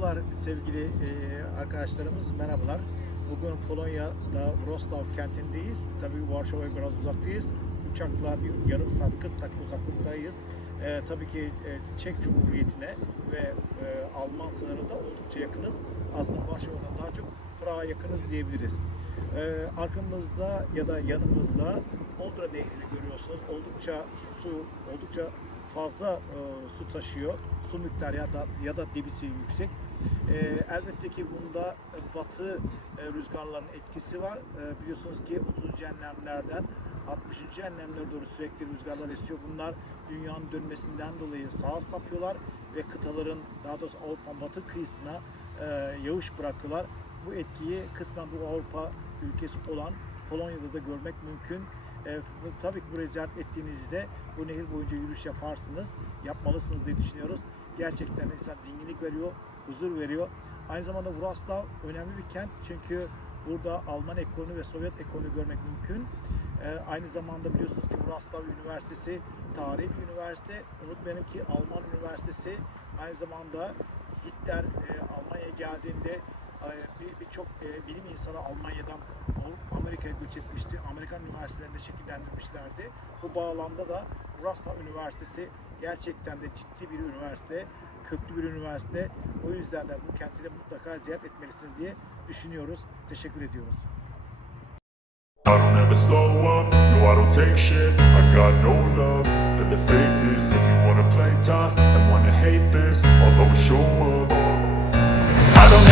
Merhabalar sevgili e, arkadaşlarımız, merhabalar. Bugün Polonya'da Wrocław kentindeyiz. Tabii Varşova'ya biraz uzaktayız. Uçakla bir yarım saat 40 dakika uzaklıktayız. E, tabii ki e, Çek Cumhuriyeti'ne ve e, Alman sınırında oldukça yakınız. Aslında Varşova'dan daha çok Prag'a yakınız diyebiliriz. E, arkamızda ya da yanımızda Odra Nehri'ni görüyorsunuz. Oldukça su, oldukça fazla e, su taşıyor. Su miktarı ya da ya da debisi yüksek. E, elbette ki bunda batı e, rüzgarlarının etkisi var. E, biliyorsunuz ki 30. enlemlerden 60. enlemlere doğru sürekli rüzgarlar esiyor. Bunlar dünyanın dönmesinden dolayı sağa sapıyorlar ve kıtaların daha doğrusu Avrupa batı kıyısına e, yağış bırakıyorlar. Bu etkiyi kısmen bu Avrupa ülkesi olan Polonya'da da görmek mümkün. E, tabii ki burayı ziyaret ettiğinizde bu nehir boyunca yürüyüş yaparsınız, yapmalısınız diye düşünüyoruz. Gerçekten insan dinginlik veriyor, huzur veriyor. Aynı zamanda Wrocław önemli bir kent çünkü burada Alman ekolünü ve Sovyet ekolünü görmek mümkün. E, aynı zamanda biliyorsunuz ki Wrocław Üniversitesi tarihi bir üniversite. Unutmayalım ki Alman Üniversitesi aynı zamanda Hitler e, Almanya'ya geldiğinde e, bir- birçok e, bilim insanı Almanya'dan Amerika'ya göç etmişti. Amerikan üniversitelerinde şekillendirmişlerdi. Bu bağlamda da Wrocław Üniversitesi gerçekten de ciddi bir üniversite, köklü bir üniversite. O yüzden de bu kenti de mutlaka ziyaret etmelisiniz diye düşünüyoruz. Teşekkür ediyoruz. I don't ever slow up, no I don't take shit I got no love for the fakeness If you wanna play tough and wanna hate this I'll always show up